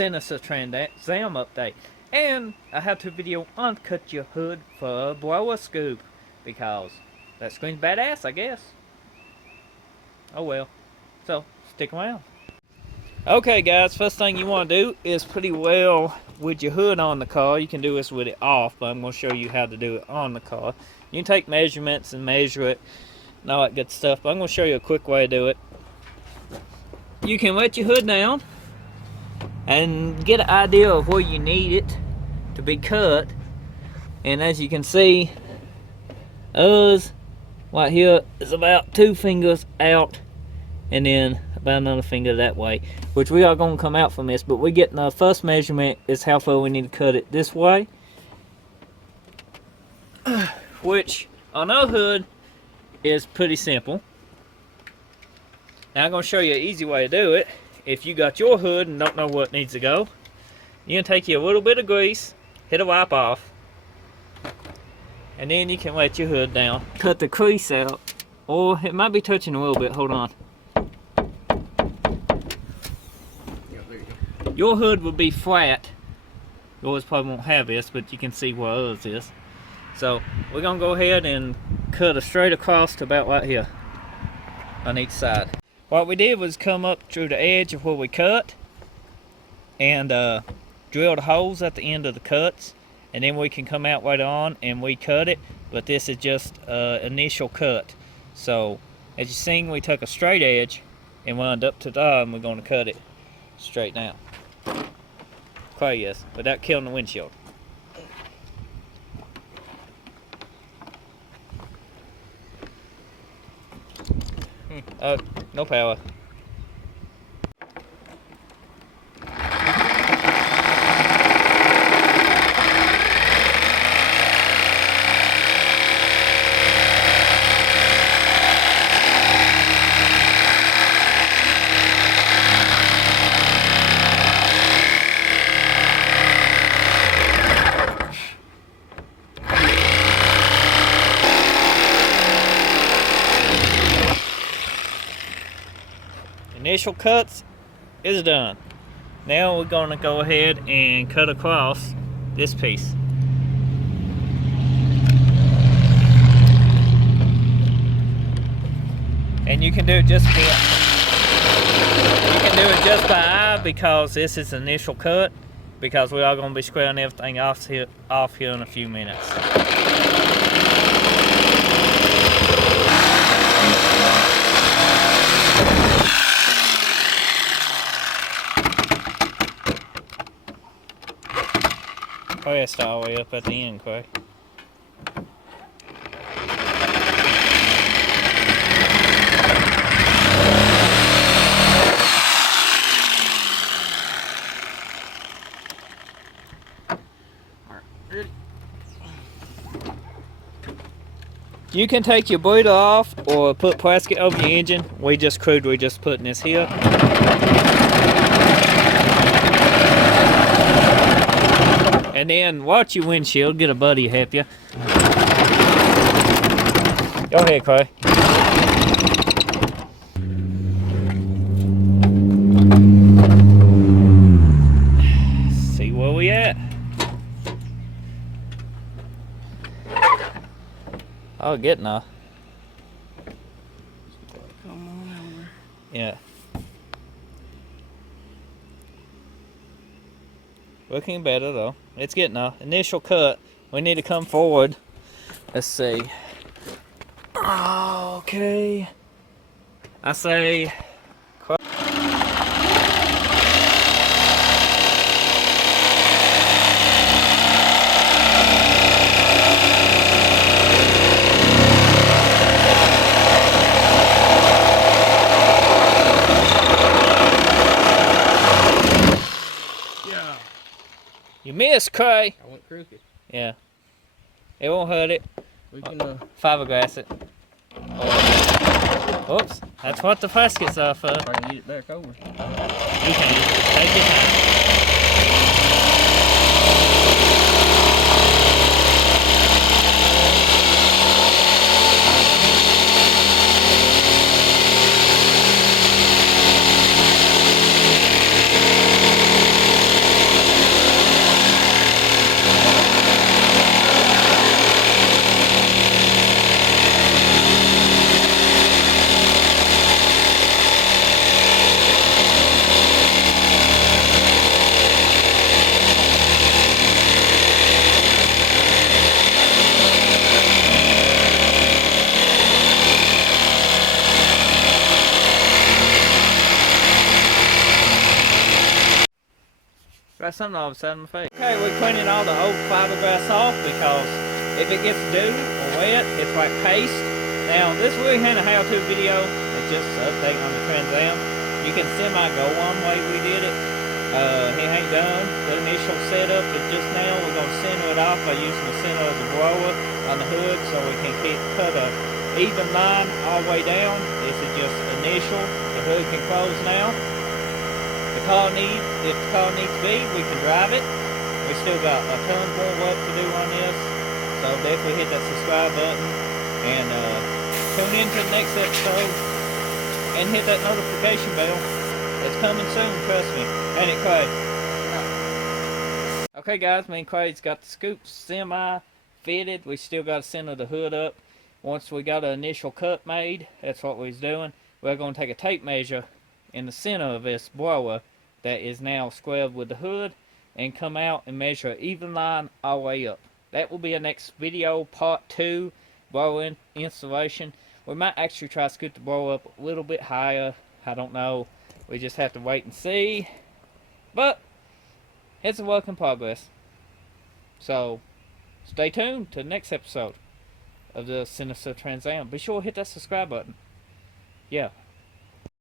Sinister Trans Am update. And I have to video on cut your hood for a blower scoop, because that screen's badass, I guess. Oh well. So, stick around. Okay guys, first thing you want to do is pretty well with your hood on the car. You can do this with it off, but I'm going to show you how to do it on the car. You can take measurements and measure it and all that good stuff, but I'm going to show you a quick way to do it. You can let your hood down and get an idea of where you need it to be cut. And as you can see, us right here is about 2 fingers out, and then about another finger that way, which we are going to come out from this, but we get the first measurement is how far we need to cut it this way, which on our hood is pretty simple. Now I'm going to show you an easy way to do it. If you got your hood and don't know where it needs to go, you can take you a little bit of grease, hit a wipe off, and then you can let your hood down. Cut the crease out, or it might be touching a little bit, hold on. Your hood will be flat. Yours probably won't have this, but you can see where ours is. So we're going to go ahead and cut a straight across to about right here on each side. What we did was come up through the edge of where we cut and drill the holes at the end of the cuts, and then we can come out right on and we cut it, but this is just initial cut. So as you seen, we took a straight edge and wound up to the top, and we're going to cut it straight down. Quite yes, without killing the windshield. No power. Initial cuts is done. Now we're going to go ahead and cut across this piece. And you can do it just by eye, because this is initial cut, because we are going to be squaring everything off here in a few minutes. Oh yeah, start all the way up at the end, Clay. Alright, ready? You can take your bleeder off or put plastic over your engine. We're just putting this here. And then watch your windshield, get a buddy to help you. Go ahead, Clay. See where we at. Oh, getting off. Come on over. Yeah. Looking better though. It's getting a initial cut. We need to come forward. Let's see. Okay. I say. You missed, Clay. I went crooked. Yeah. It won't hurt it. We can fiberglass it. Oops. That's what the plastics are for. I can get it back over. You can. Take your time. Got something all of a sudden in my face. Okay, we're cleaning all the old fiberglass off because if it gets dew or wet, it's like paste. Now, this really ain't a how-to video. It's just an update on the Trans Am. You can semi-go one way we did it. He ain't done the initial setup. It's just now we're going to center it off by using the center of the blower on the hood so we can cut a even line all the way down. This is just initial. The hood can close now. If the car needs speed, we can drive it. We still got a ton more work to do on this, so definitely hit that subscribe button and tune in to the next episode and hit that notification bell. It's coming soon, trust me. Ain't it, Craig? No. Okay, guys, me and Craig's got the scoop semi fitted. We still got to center the hood up. Once we got an initial cut made, that's what we was doing. We're going to take a tape measure in the center of this blower that is now squared with the hood and come out and measure an even line all the way up. That will be our next video, part 2, blower installation. We might actually try to scoot the blower up a little bit higher. I don't know. We just have to wait and see. But it's a work in progress. So stay tuned to the next episode of the Sinister Trans Am. Be sure to hit that subscribe button. Yeah.